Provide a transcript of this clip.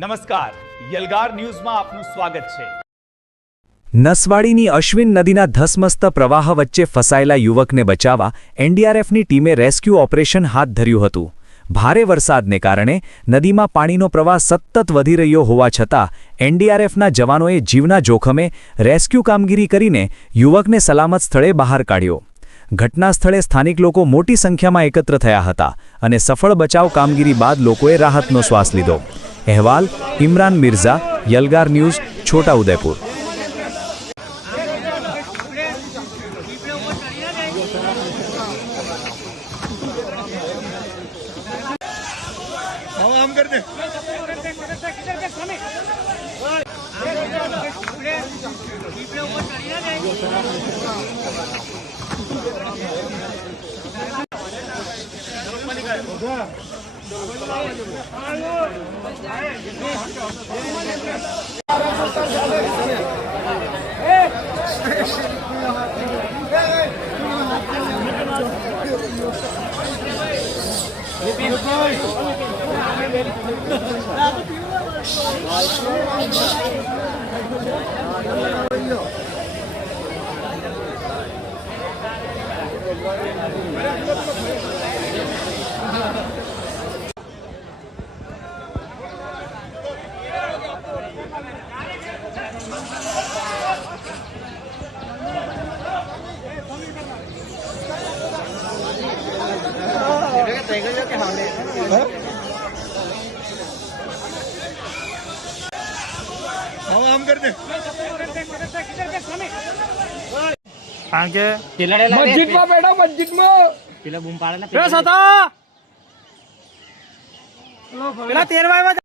નમસ્કાર, યલગાર ન્યૂઝમાં આપનું સ્વાગત છે। નસવાડીની અશ્વિન નદીના ધસમસત પ્રવાહ વચ્ચે ફસાયેલા યુવકને બચાવવા એનડીઆરએફની ટીમે રેસ્ક્યુ ઓપરેશન હાથ ધર્યું હતું। ભારે વરસાદને કારણે નદીમાં પાણીનો પ્રવાહ સતત વધી રહ્યો હોવા છતાં એનડીઆરએફના જવાનોએ જીવના જોખમે રેસ્ક્યુ કામગીરી કરીને યુવકને સલામત સ્થળે બહાર કાઢ્યો। ઘટના સ્થળે સ્થાનિક લોકો મોટી સંખ્યામાં એકત્ર થયા હતા અને સફળ બચાવ કામગીરી બાદ લોકોએ રાહતનો શ્વાસ લીધો। અહેવાલ ઇમરાન મિર્ઝા, યલગાર ન્યૂઝ, છોટા ઉદેપુર। आगे मस्जिद में बैठो, मस्जिद में પેલા બૂમ પાડે ને पेला 13